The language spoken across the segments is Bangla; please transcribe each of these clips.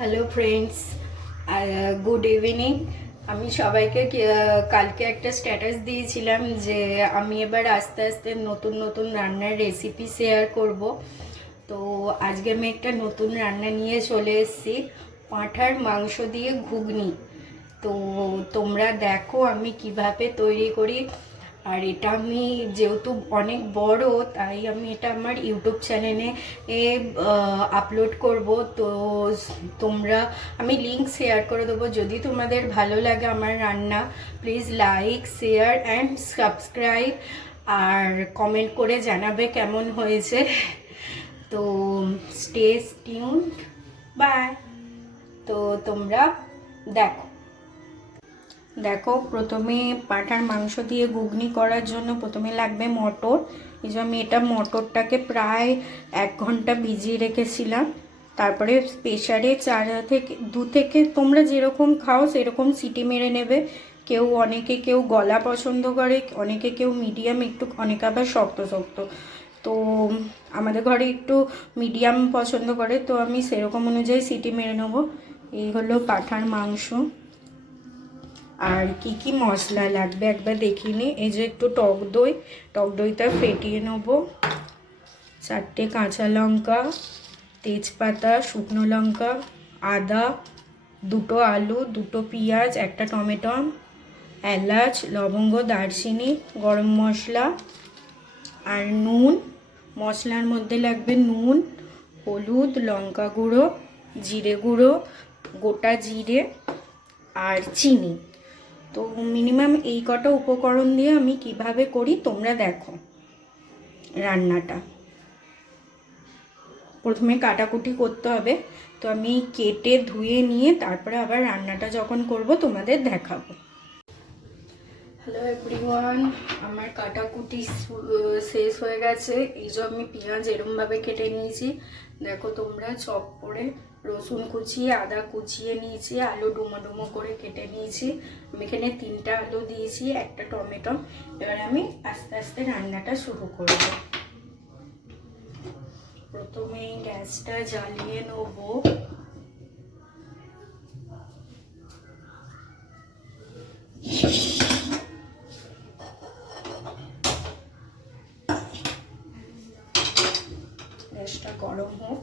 Hello friends, good evening. আমি সবাইকে কালকে একটা স্ট্যাটাস দিয়েছিলাম যে আমি এবার আস্তে আস্তে নতুন নতুন রান্নার রেসিপি শেয়ার করব। তো আজকে আমি একটা নতুন রান্না নিয়ে চলে এসেছি, পাঁঠার মাংস দিয়ে ঘুগনি। তো তোমরা দেখো আমি কিভাবে তৈরি করি। আর এটা আমি যেহেতু অনেক বড়, তাই আমি এটা আমার ইউটিউব চ্যানেলে আপলোড করব। তো তোমরা, আমি লিংক শেয়ার করে দেবো। যদি তোমাদের ভালো লাগে আমার রান্না, please like, share and subscribe, আর কমেন্ট করে জানাবে কেমন হয়েছে। তো স্টে টিউনড, বাই। তো তোমরা দেখো দেখো প্রথমে পাঁঠার মাংস দিয়ে ঘুগনি করার জন্য প্রথমে লাগবে মটর। এই যে আমি এটা মটরটাকে প্রায় 1 ঘন্টা ভিজিয়ে রেখেছিলাম। তারপরে প্রেসারে 2 থেকে তোমরা যেরকম খাও সেরকম সিটি মেরে নেবে। কেউ গলা পছন্দ করে, কেউ মিডিয়াম, একটু অনেকে আবার শক্ত শক্ত। তো আমাদের ঘরে একটু মিডিয়াম পছন্দ করে, তো আমি সেরকম অনুযায়ী সিটি মেরে নেবো। এই হলো পাঁঠার মাংস। আর কি কি মশলা লাগবে একবার দেখিয়ে নিই। এই যে একটু টক দইটা ফেটিয়ে নেবো, 4টে কাঁচা লঙ্কা, তেজপাতা, শুকনো লঙ্কা, আদা, 2টো আলু, 2টো পেঁয়াজ, 1টা টমেটো, এলাচ, লবঙ্গ, দারচিনি, গরম মশলা আর নুন। মশলার মধ্যে লাগবে নুন, হলুদ, লঙ্কা গুঁড়ো, জিরে গুঁড়ো, গোটা জিরে আর চিনি। তো মিনিমাম এই কটা উপকরণ দিয়ে আমি কিভাবে করি তোমরা দেখো রান্নাটা। প্রথমে কাটাকুটি করতে হবে, তো আমি কেটে ধুয়ে নিয়ে তারপরে আবার রান্নাটা যখন করব তোমাদের দেখাবো। হ্যালো এভরিওয়ান, আমার কাটাকুটি শেষ হয়ে গেছে। এই যে আমি পেঁয়াজ এরমভাবে কেটে নিয়েছি, দেখো তোমরা, চপ করে। রসুন কুচিয়ে, আদা কুচিয়ে নিয়েছি, আলু ডুমো ডুমো করে কেটে নিয়েছি। আমি এখানে 3টা আলু দিয়েছি, 1টা টমেটো। এবার আমি আস্তে আস্তে রান্নাটা শুরু করব। প্রথমে গ্যাসটা জ্বালিয়ে নেব। গ্যাসটা গরম হোক।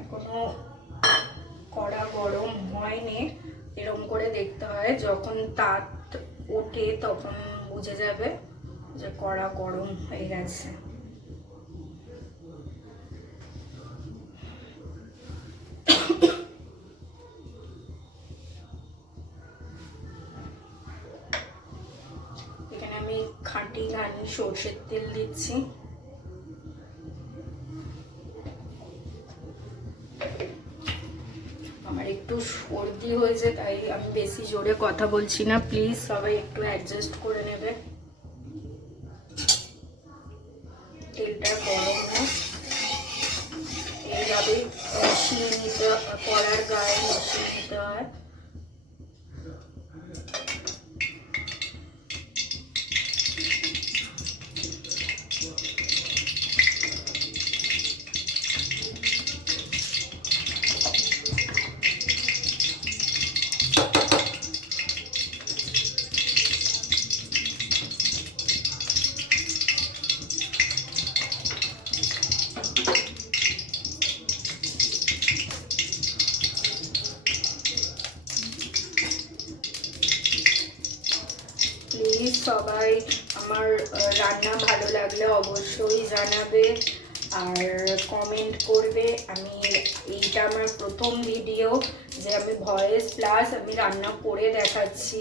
এখনো কড়া গরম হয়নি, এরকম করে দেখতে হয়। যখন তাত ওঠে তখন বুঝে যাবে যে কড়া গরম হয়ে গেছে। এখানে আমি খাঁটি ঘানি সর্ষের তেল দিচ্ছি। আমার একটু সর্দি হয়েছে, তাই আমি বেশি জোরে কথা বলছি না, প্লিজ সবাই একটু অ্যাডজাস্ট করে নেবে। তেলটা গরম হোক, এইভাবেই মিশিয়ে নিতে, কড়ার গায়ে মিশিয়ে নিতে হয়। প্লিজ সবাই আমার রান্না ভালো লাগলে অবশ্যই জানাবে আর কমেন্ট করবে। এইটা আমার প্রথম ভিডিও যে আমি ভয়েস প্লাস আমি রান্না করে দেখাচ্ছি।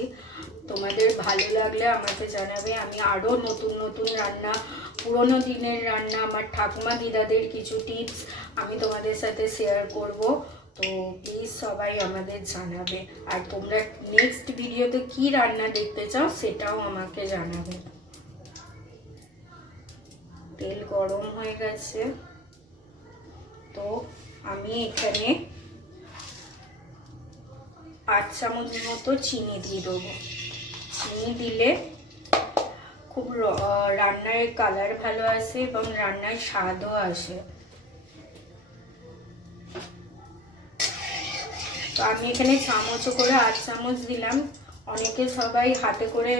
তোমাদের ভালো লাগলে আমাকে জানাবে। আমি আরও নতুন নতুন রান্না, পুরোনো দিনের রান্না, আমার ঠাকুমা দিদাদের কিছু টিপস আমি তোমাদের সাথে শেয়ার করব। তো প্লিজ সবাই আমাদের জানাবে। আর তোমরা নেক্সট ভিডিওতে কি রান্না দেখতে চাও সেটাও আমাকে জানাবে। তেল গরম হয়ে গেছে, তো আমি এখানে 8 চামচ মতো চিনি দিয়ে দেবো। চিনি দিলে খুব রান্নার কালার ভালো আসে এবং রান্নার স্বাদও আসে। তো আমি এখানে চামচও করে 8 চামচ দিলাম। অনেকে সবাই হাতে করে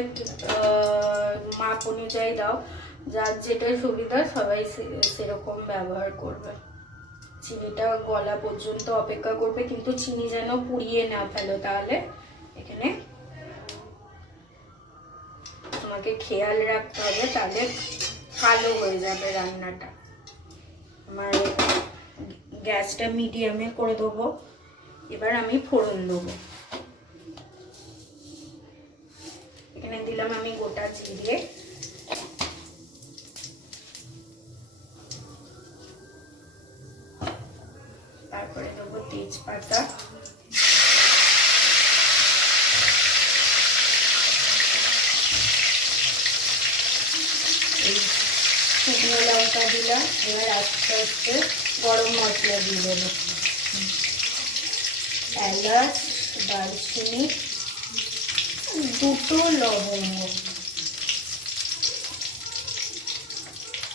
মাপ অনুযায়ী দাও, যার যেটা সুবিধা সবাই সেরকম ব্যবহার করবে। চিনিটা গলা পর্যন্ত অপেক্ষা করবে, কিন্তু চিনি যেন পুড়িয়ে না ফেলো, তাহলে এখানে তোমাকে খেয়াল রাখতে হবে, তাহলে কালো হয়ে যাবে রান্নাটা। আমার গ্যাসটা মিডিয়ামে করে দেবো। এবার আমি ফোড়ন দেবো। এখানে দিলাম আমি গোটা জিরে, তারপরে দেবো তেজপাতা, শুকনো লঙ্কা দিলাম। এবার আস্তে আস্তে গরম মশলা দিয়ে দেবো, এলাচ, দারচিনি, 2টো লবঙ্গ।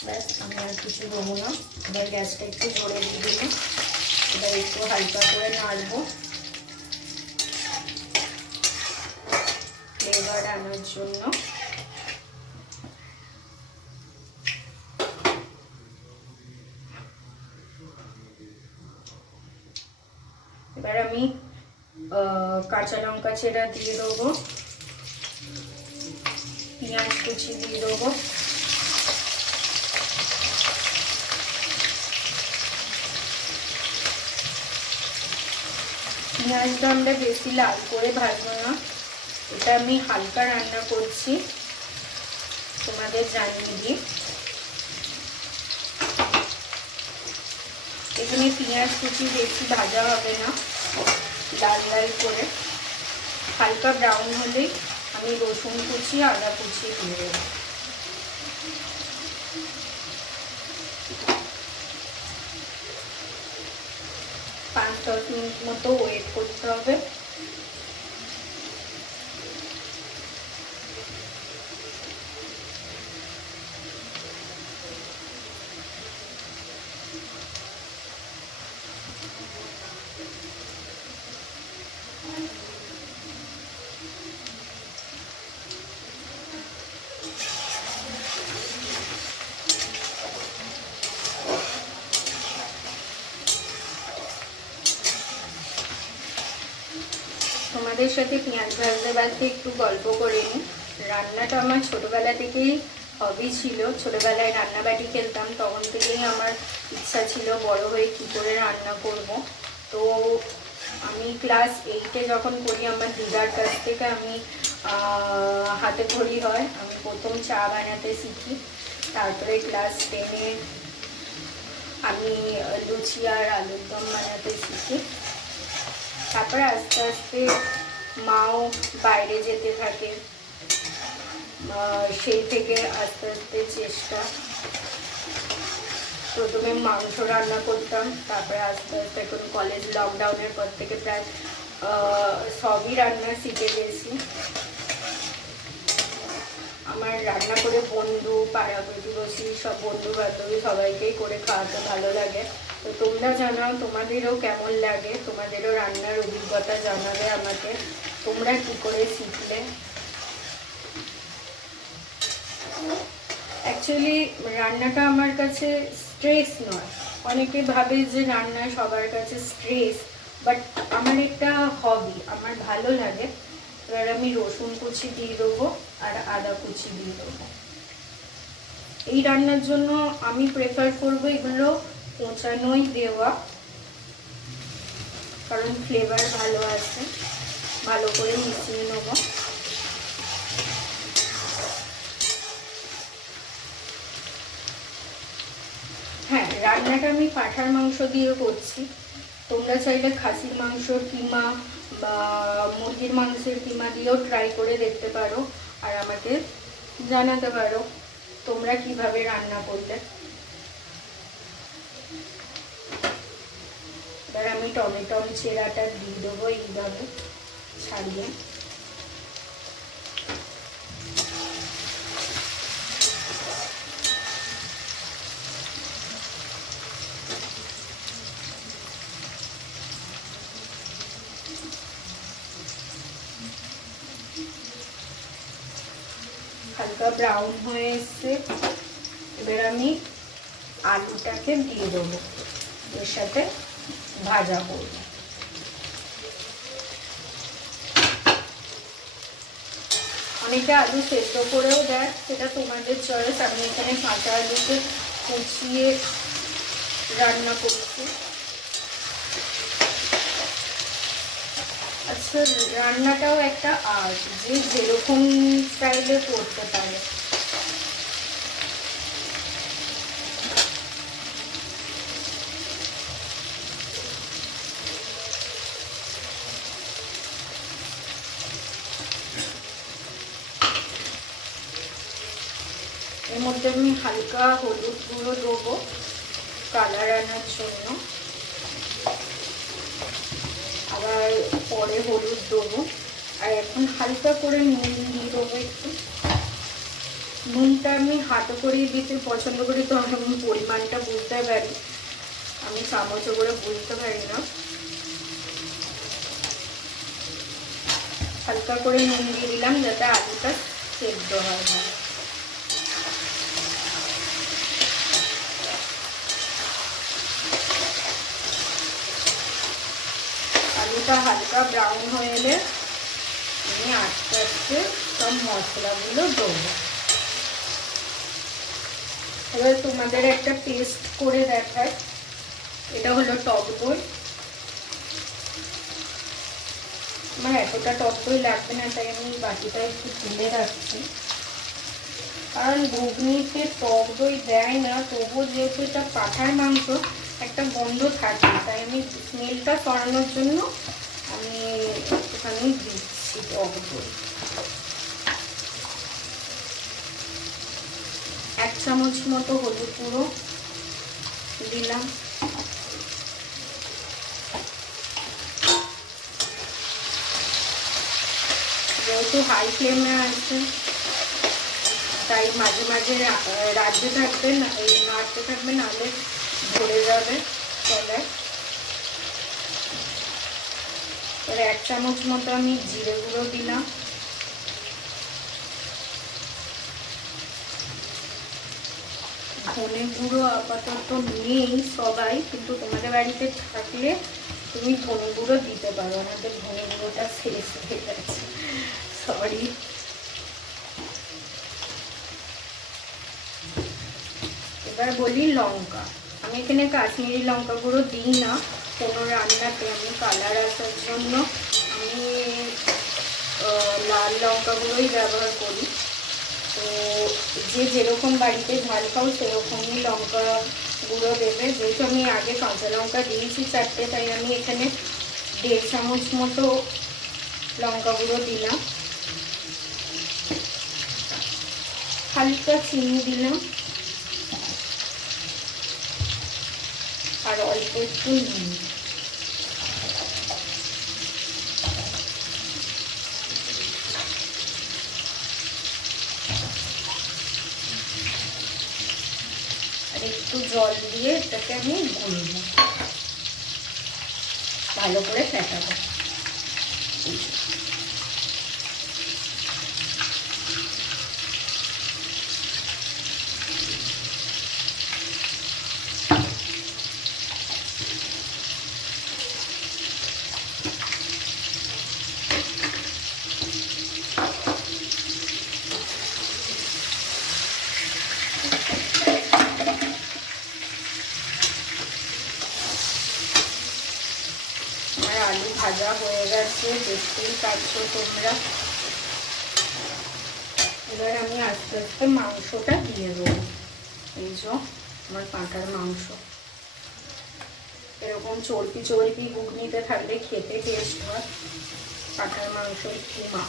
ব্যাস, আমি আর কিছু দেবো না। এবার গ্যাসটা একটু জোরে দিয়ে দিলাম। এবার একটু হালকা করে নাড়বো ফ্লেভার আনার জন্য। এবার আমি কাঁচা লঙ্কা চেরা দিয়ে দেবো, পেঁয়াজ কুচি দিয়ে দেবো, পেঁয়াজটা আমরা বেশি লাল করে ভাজবো না, এটা আমি হালকা রান্না করছি, তোমাদের জানিয়ে দিই। এখানে পেঁয়াজ কুচি বেশি ভাজা হবে না, লাল লাল করে হালকা ব্রাউন হলেই আমি রসুন কুচি, আদা কুচি দিয়ে দেবো। 5-10 মিনিট মতো ওয়েট করতে হবে। তোমাদের সাথে পেঁয়াজ ভাজতে ভাজতে একটু গল্প করে নিই। রান্নাটা আমার ছোটোবেলা থেকেই হবি ছিল। ছোটোবেলায় রান্নাবাটি খেলতাম, তখন থেকেই আমার ইচ্ছা ছিল বড় হয়ে কী করে রান্না করব। তো আমি ক্লাস 8-এ যখন পড়ি, আমার দিদার কাছ থেকে আমি হাতে খড়ি হয়, আমি প্রথম চা বানাতে শিখি। তারপরে ক্লাস 10-এ আমি লুচি আর আলুর দম বানাতে শিখি। তারপরে আস্তে আস্তে মাও বাইরে যেতে থাকে, সেই থেকে আস্তে আস্তে চেষ্টা। প্রথমে মাংস রান্না করতাম, তারপরে আস্তে আস্তে এখন কলেজ লকডাউনের পর থেকে প্রায় সবই রান্না শিখে গেছি। আমার রান্না করে বন্ধু, পাড়া প্রতিবেশী, সব বন্ধু বান্ধবী সবাইকেই করে খাওয়াতে ভালো লাগে। তো তোমরা জানাও তোমাদেরও কেমন লাগে, তোমাদেরও রান্নার অভিজ্ঞতা জানাবে আমাকে, তোমরা কি করে শিখলে। অ্যাকচুয়ালি রান্নাটা আমার কাছে স্ট্রেস নয়। অনেকে ভাবে যে রান্না সবার কাছে স্ট্রেস, বাট আমার একটা হবি, আমার ভালো লাগে। এবার আমি রসুন কুচি দিয়ে দেবো আর আদা কুচি দিয়ে দেবো। এই রান্নার জন্য আমি প্রেফার করবো এগুলো কোঁচানোই দেওয়া, কারণ ফ্লেভার ভালো আছে। ভালো করে মিশিয়ে নেবো। হ্যাঁ, রান্নাটা আমি পাঁঠার মাংস দিয়ে করছি। তোমরা চাইলে খাসির মাংস, কিমা বা মুরগির মাংসের কিমা দিয়েও ট্রাই করে দেখতে পারো আর আমাকে জানাতে পারো। তোমরা কিভাবে রান্না করলে। এবার আমি টমেটো চেরাটা দিয়ে দেবো এইভাবে ছাড়িয়ে। হালকা ব্রাউন হয়ে এসছে, এবার আমি আলুটাকে দিয়ে দেবো, এর সাথে ভাজা করব। অনেকে আলু সেদ্ধ করেও দেয়, সেটা তোমাদের চয়েস। আমি এখানে কাঁচা আলুকে কুচিয়ে রান্না করছি। আচ্ছা, রান্নাটাও একটা আর্ট, যে যেরকম স্টাইলে করতে পারে। এর মধ্যে আমি হালকা হলুদ গুঁড়ো দেবো কালার আনার জন্য, আবার পরে হলুদ দেবো। আর এখন হালকা করে নুন দিয়ে দেবো একটু। নুনটা আমি হাতে করেই দিতে পছন্দ করি, তো আমি পরিমাণটা বুঝতে পারি, আমি চামচে করে বুঝতে পারি না। হালকা করে নুন দিয়ে দিলাম যাতে আলুটা সেদ্ধ হয়। আলুটা হালকা ব্রাউন হয়ে এলে আমি আস্তে আস্তে সব মশলাগুলো দেবো। এবার তোমাদের একটা টেস্ট করে দেখায়। এটা হলো টক দই। আমার এতটা টক দই লাগবে না, তাই আমি বাটিটা একটু তুলে রাখছি। কারণ ঘুগনিতে টক দই দেয় না, তবুও যেহেতু এটা পাঁঠার মাংস একটা গন্ধ থাকে, তাই আমি স্মেলটা সরানোর জন্য আমি একটুখানি দিচ্ছি টক দই। 1 চামচ মতো হলুদ গুঁড়ো দিলাম। যেহেতু হাই ফ্লেমে আছে, তাই মাঝে মাঝে রাঁধতে থাকবে, নাড়তে থাকবে, নাহলে ধরে যাবে তলায়। এবার 1 চামচ মতো আমি জিরে গুঁড়ো দিলাম। ধনে গুঁড়ো আপাতত নেই সবাই, কিন্তু তোমাদের বাড়িতে থাকলে তুমি ধনে গুঁড়ো দিতে পারো। আমাদের ধনে গুঁড়োটা শেষ হয়ে গেছে, সরি। এবার বলি লঙ্কা। আমি এখানে কাশ্মীরি লঙ্কা গুঁড়ো দিই না কোনো রান্নাতে, আমি কালার আসার জন্য আমি লাল লঙ্কা গুঁড়োই ব্যবহার করি। তো যে যেরকম বাড়িতে ঝাল খাও সেরকমই লঙ্কা গুঁড়ো দেবে। যেহেতু আমি আগে কাঁচা লঙ্কা দিয়েছি 4টে, তাই আমি এখানে 1.5 চামচ মতো লঙ্কা গুঁড়ো দিলাম। হালকা চিনি দিলাম আর অল্প একটু নুন। আর একটু জল দিয়ে এটাকে আমি গুলবো, ভালো করে ফেটাবো। আলু ভাজা হয়ে গেছে, দেখতেই পাচ্ছ তোমরা। এবার আমি আস্তে আস্তে মাংসটা দিয়ে দেবো। এই যে আমার পাঁঠার মাংস, এরকম চর্বি চর্বি ঘুগনিতে থাকলে খেতে টেস্ট হয়। পাঁঠার মাংসের কিমা।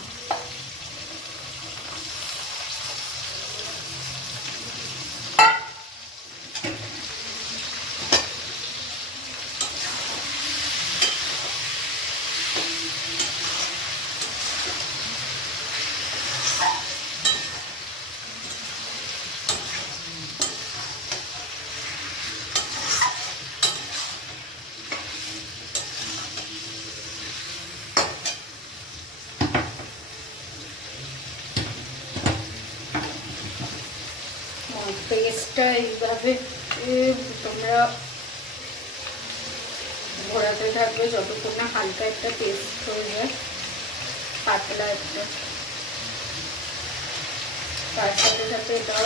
পেস্টটা এইভাবে তোমরা ঘোরাতে থাকবে যতক্ষণ না হালকা একটা পেস্ট হয়ে যায়, পাতলা একটা। তার সাথে সাথে এটাও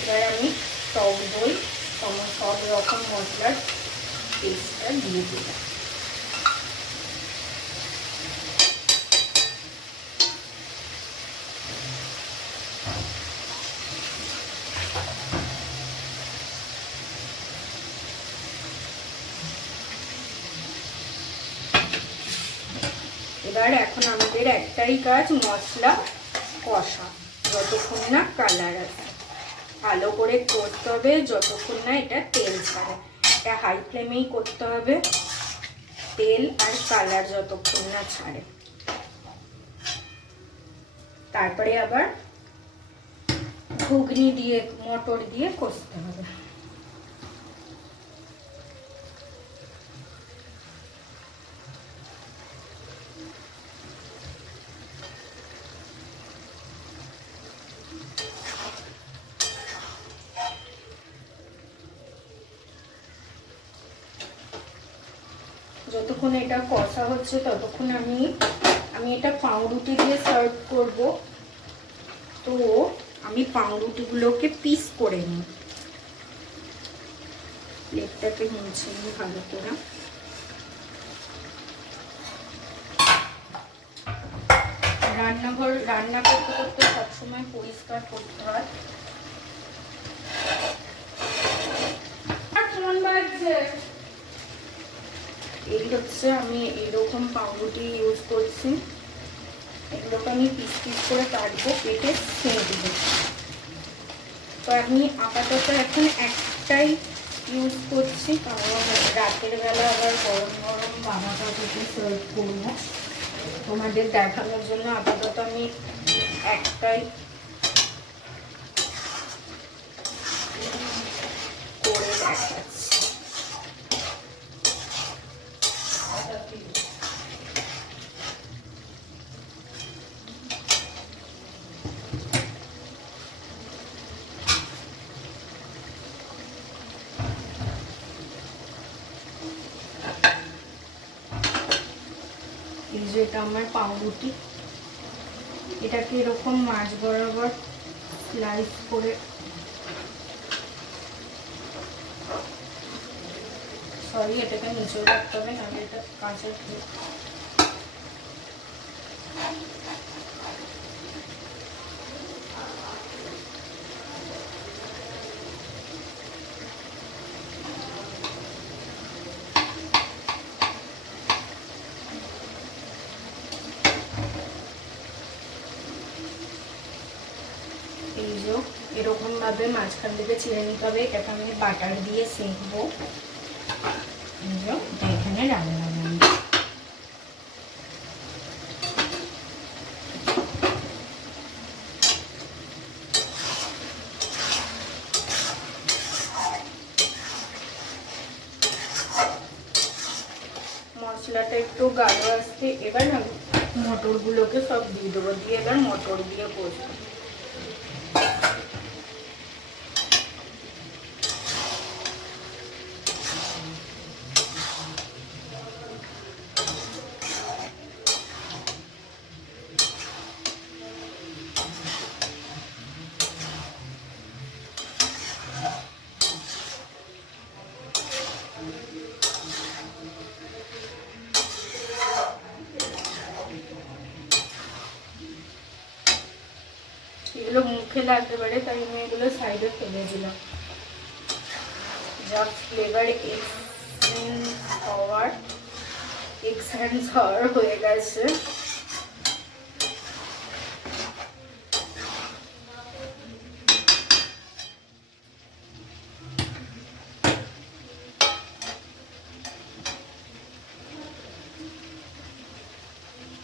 এবার আমি টক দই সব রকম মশলার পেস্টটা দিয়ে দিলাম। এবার এখন আমাদের একটাই কাজ, মশলা কষা যতক্ষণ না কালার আসে, ভালো করে করতে হবে যতক্ষণ না এটা তেল ছাড়ে। এটা হাই ফ্লেমেই করতে হবে, তেল আর কালার যতক্ষণ না ছাড়ে। তারপরে আবার ঘুগনি দিয়ে মটর দিয়ে কষতে হবে। যতক্ষণ এটা কষা হচ্ছে ততক্ষণ আমি এটা পাউরুটি দিয়ে সার্ভ করব। তো আমি পাউরুটিগুলোকে পিস করে নিই, প্লেটটাকে মুছে নিই ভালো করে। রান্না করতে করতে সবসময় পরিষ্কার করতে হয়। এই হচ্ছে আমি এরকম পাউরুটি ইউজ করছি, এগুলোকে আমি পিস পিস করে কাটবো, কেটে ছেড়ে দেবো। তো আমি আপাতত এখন একটাই ইউজ করছি, কারণ রাতের বেলা আবার গরম গরম বানাটা থেকে সার্ভ করবো। তোমাদের দেখানোর জন্য আপাতত আমি একটাই করে দেখাচ্ছি। এই যে এটা আমার পাউরুটি, এটাকে এরকম মাছ বরাবর স্লাইস করে, সরি এটাকে নিচেও রাখতে হবে, নাহলে এটা কাঁচা খেয়ে। এই যে এরকম ভাবে মাঝখান থেকে ছিঁড়ে নিতে হবে। এটাকে আমি বাটার দিয়ে সেঁকবো। এই যে এখানে রান্না বান্না। মশলাটা একটু গাঢ় আসছে, এবার আমি মটরগুলোকে সব দিয়ে দেবো, দিয়ে এবার মটর দিয়ে কষবো। এগুলো মুখে লাগতে পারে, তাই আমি এগুলো সাইডে ফেলে দিলাম। যা ফ্লেভার এক্সেন্স হওয়ার হয়ে গেছে।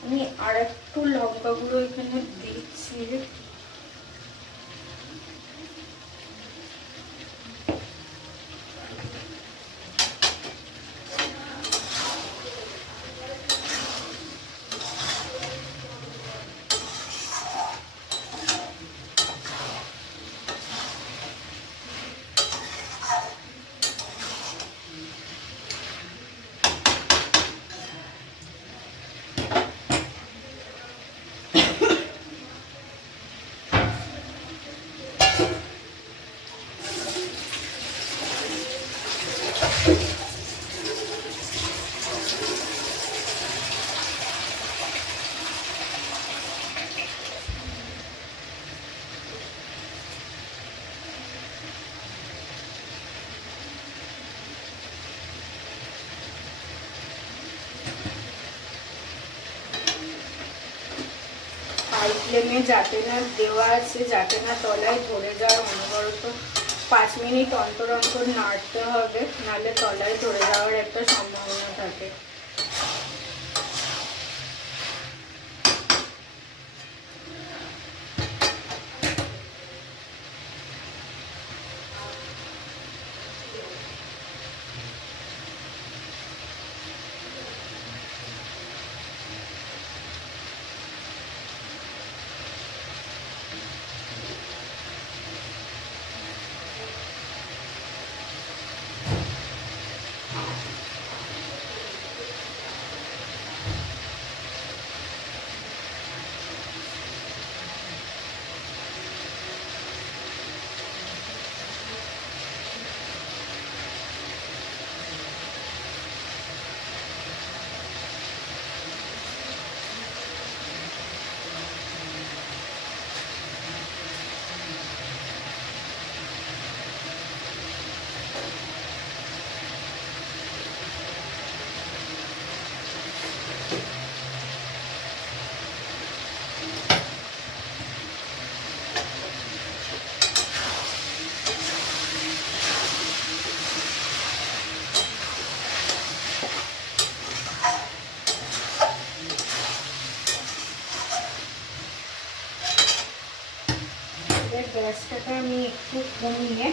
আমি আর একটু লঙ্কা গুঁড়ো এখানে দিচ্ছি। ফ্লেমে যাতে না দেওয়া আছে, যাতে না তলায় ধরে যায়, অনবরত 5 মিনিট অন্তর অন্তর নাড়তে হবে, নাহলে তলায় ধরে যাওয়ার একটা সম্ভাবনা থাকে। গ্যাসটাকে আমি একটু কমিয়ে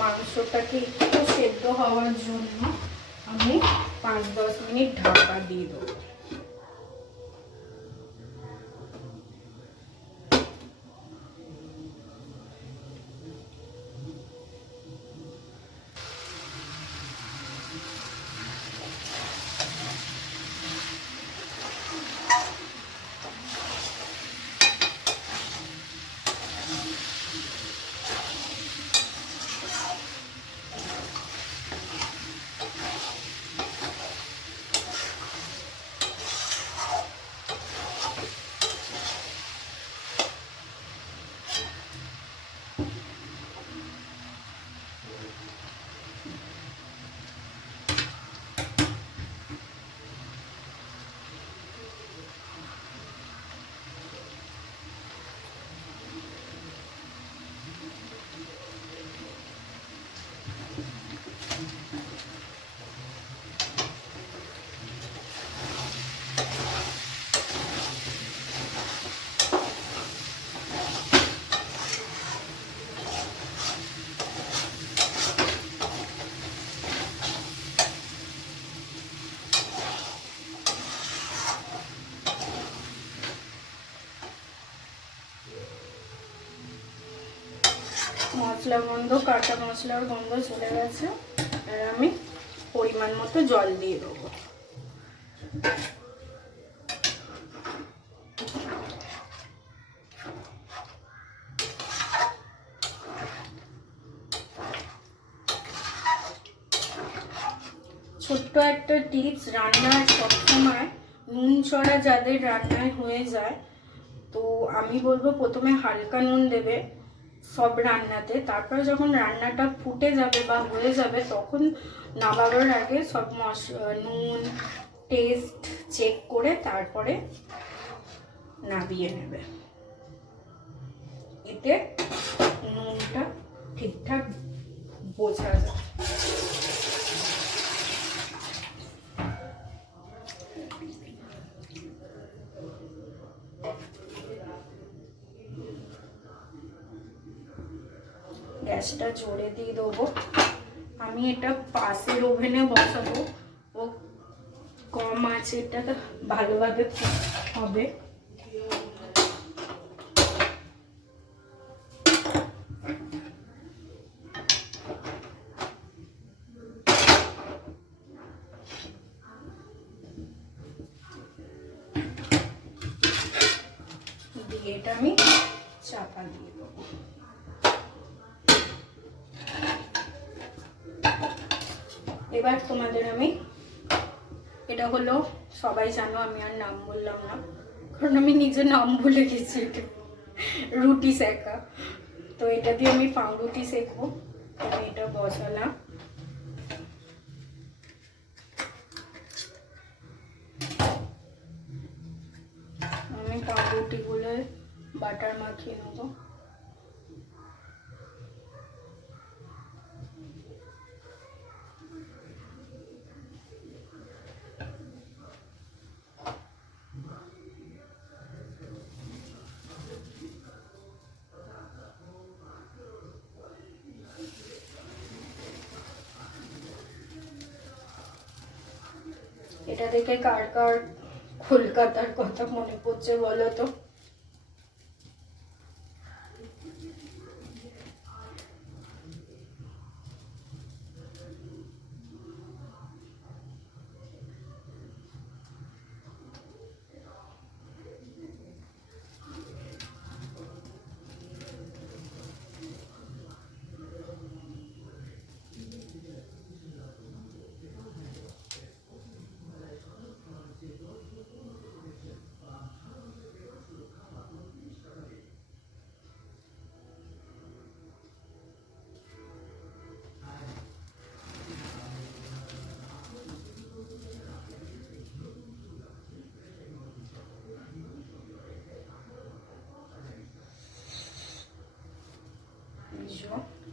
মাংসটাকে একটু সেদ্ধ হওয়ার জন্য আমি 5-10 মিনিট ঢাকা দিয়ে দেবো। মশলা গন্ধ, কাঁচা মশলার গন্ধ চলে গেছে। আর আমি পরিমাণ মতো জল দিয়ে দেবো। ছোট্ট একটা টিপস, রান্নার সবসময় নুন ছড়া যাদের রান্নায় হয়ে যায়, তো আমি বলবো প্রথমে হালকা নুন দেবে সব রান্নাতে, তারপরে যখন রান্নাটা ফুটে যাবে বা হয়ে যাবে তখন নামাবার আগে সব নুন টেস্ট চেক করে তারপরে নামিয়ে নেবে। এতে নুনটা ঠিকঠাক বোঝা যায়। গ্যাসটা জোরে দিয়ে দেবো। আমি এটা পাশের ওভেনে বসাবো, ও কম আছে, এটা ভালোভাবে হবে। দিয়ে এটা আমি চাপা দিয়ে দেবো। এবার তোমাদের আমি, এটা হলো, সবাই জানো আমি আর নাম বললাম না, কারণ আমি নিজের নাম ভুলে গেছি। এটা রুটি সেকা, তো এটা দিয়ে আমি পাউরুটি সেকবো। আমি এটা বসালাম। আমি পাউরুটিগুলো বাটার মাখিয়ে নেবো। এটা দেখে কার কার কলকাতার কথা মনে পড়ছে বলো তো?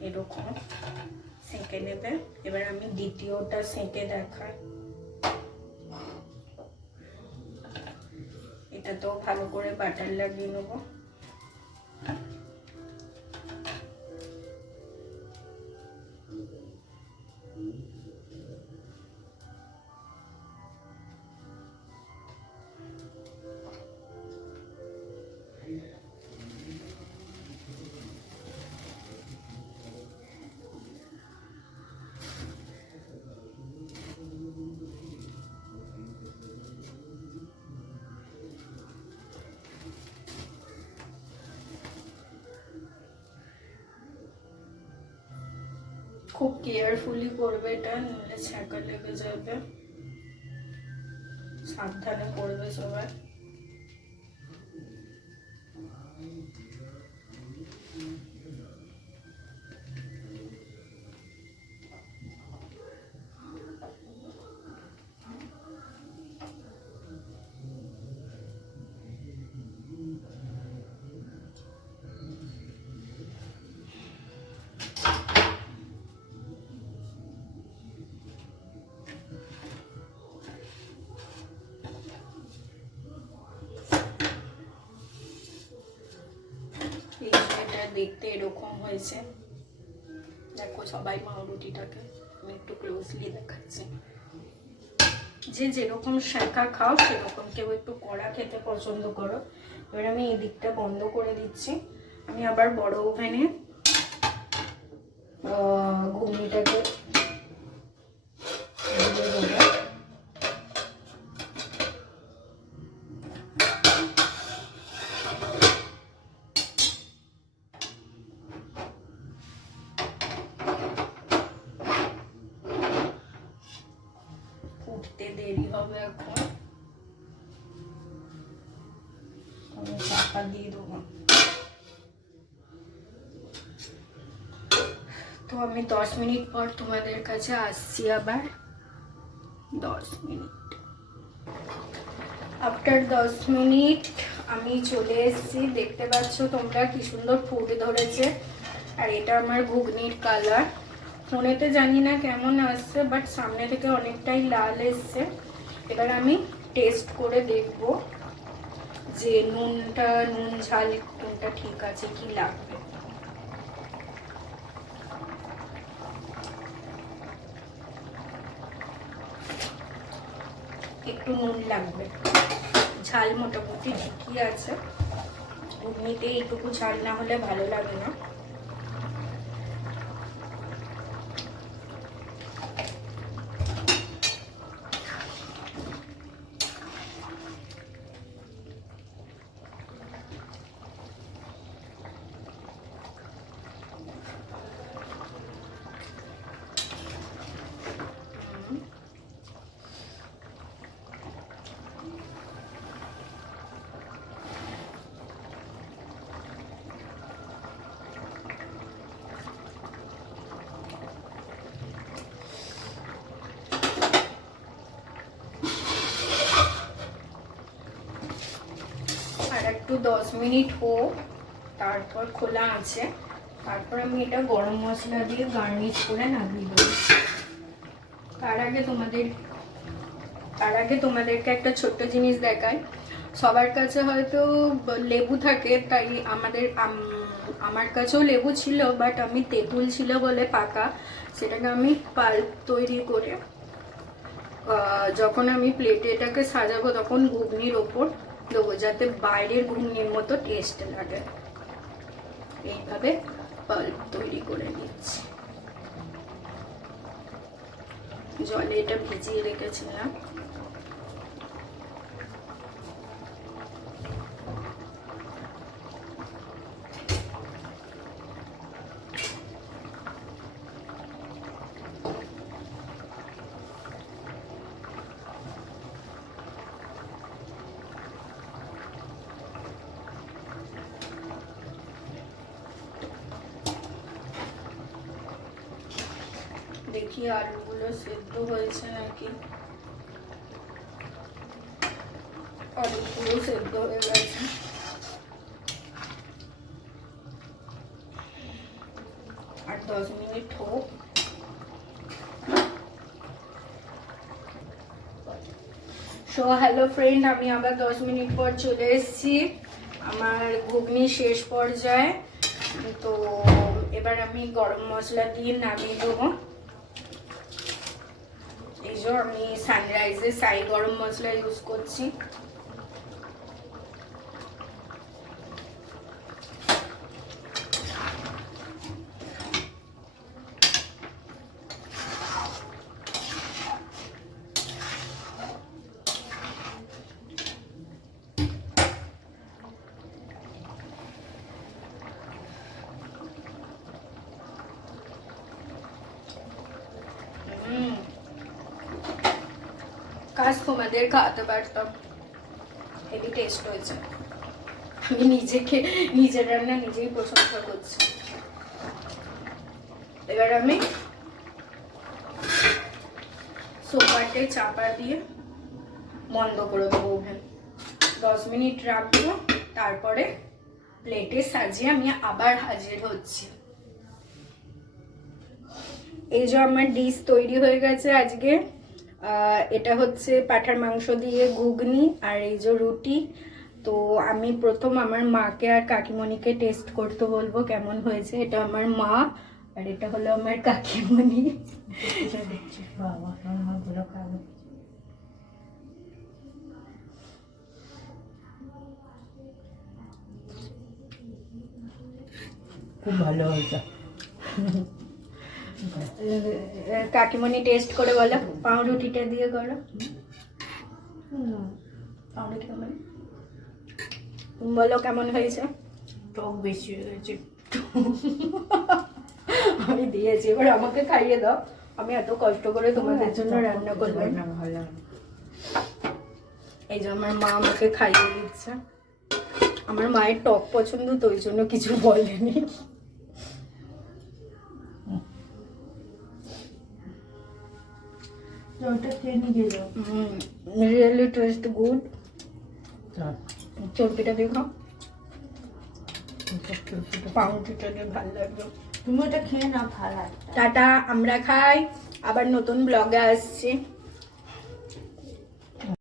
এরকম সেঁকে নেবে। এবার আমি দ্বিতীয়টা সেঁকে দেখাই। এটাতেও ভালো করে বাটার লাগিয়ে নেবো। খুব কেয়ারফুলি করবে এটা, নাহলে ছ্যাঁকা লেগে যাবে। সাবধানে করবে সবাই। দেখতে এরকম হয়েছে, দেখো সবাই পাউরুটিটাকে আমি একটু ক্লোজলি দেখাচ্ছি। যে যেরকম শাঁখা খাও সেরকম, কেউ একটু কড়া খেতে পছন্দ করো। এবার আমি এই দিকটা বন্ধ করে দিচ্ছি। আমি আবার বড় ওভেনে ঘুগনিটাকে দিয়ে দেবো। দেরি হবে, এখন আমি চাপা দিয়ে দেবো। তো আমি 10 মিনিট পর তোমাদের কাছে আসছি আবার। 10 মিনিট আফটার 10 মিনিট আমি চলে এসেছি। দেখতে পাচ্ছ তোমরা কি সুন্দর ফুট ধরেছে। আর এটা আমার ঘুগনির কালার। ফোনেতে জানি না কেমন আসছে, বাট সামনে থেকে অনেকটাই লাল এসছে। এবার আমি টেস্ট করে দেখব যে নুন ঝাল কোনটা ঠিক আছে, কি লাগবে। একটু নুন লাগবে, ঝাল মোটামুটি ঠিকই আছে। ঘুগনিতে এইটুকু ঝাল না হলে ভালো লাগে না। একটু 10 মিনিট হোক, তারপর খোলা আছে। তারপর আমি এটা গরম মশলা দিয়ে গার্নিশ করে নামিয়ে দেবো। তার আগে তোমাদেরকে একটা ছোট্ট জিনিস দেখাই। সবার কাছে হয়তো লেবু থাকে, তাই আমার কাছেও লেবু ছিল, বাট আমি তেঁতুল ছিল বলে পাকা, সেটাকে আমি পাল্প তৈরি করে যখন আমি প্লেটে এটাকে সাজাবো তখন ঘুগনির ওপর দেবো, যাতে বাইরের ঘুগনির মতো টেস্ট লাগে। এইভাবে পাল্প তৈরি করে নিচ্ছি। জলে এটা ভিজিয়ে রেখেছিলাম। দেখি আলুগুলো সেদ্ধ হয়েছে নাকি। আলুগুলো সেদ্ধ হয়ে গেছে। আর 10 মিনিট হোক। সো হ্যালো ফ্রেন্ড, আমি আবার 10 মিনিট পর চলে এসেছি। আমার ঘুগনি শেষ পর্যায়ে। তো এবার আমি গরম মশলা দিয়ে নামিয়ে দেবো। এই যে আমি সানরাইজের সাই গরম মশলা ইউজ করছি। কাজ তোমাদের খাওয়াতে পারতাম, হেভি টেস্ট হয়েছে। আমি নিজের রান্না নিজেই প্রশংসা করছি। এবার আমি সোফাতে চাপা দিয়ে বন্ধ করে দেবো ওভেন। 10 মিনিট রাখবো, তারপরে প্লেটে সাজিয়ে আমি আবার হাজির হচ্ছি। এই যে আমার ডিশ তৈরি হয়ে গেছে আজকে। এটা হচ্ছে পাঁঠার মাংস দিয়ে ঘুগনি, আর এই যে রুটি। তো আমি প্রথম আমার মাকে আর কাকিমণিকে টেস্ট করতে বলবো কেমন হয়েছে। এটা আমার মা আর এটা হলো আমার কাকিমণি। খুব ভালো হয়েছে। কাকিমণি টেস্ট করে বলো, পাউরুটিটা দিয়ে করো। পাউরুটি কেমন তুমি বলো কেমন হয়েছে? টক বেশি হয়ে গেছে। আমি দিয়েছি, এবার আমাকে খাইয়ে দাও। আমি এত কষ্ট করে তোমাদের জন্য রান্না করলাম। ভালো। এই যে আমার মা আমাকে খাইয়ে দিচ্ছে। আমার মায়ের টক পছন্দ, তো ওই জন্য কিছু বলেনি। ওটা খেয়ে নিয়ে যাও। Really taste good. চর্বিটা দিয়ে খাও, পাউরুটিটা দিয়ে ভালো লাগবে। তুমি ওটা খেয়ে নাও, ভালো। টাটা, আমরা খাই, আবার নতুন ব্লগে আসছি।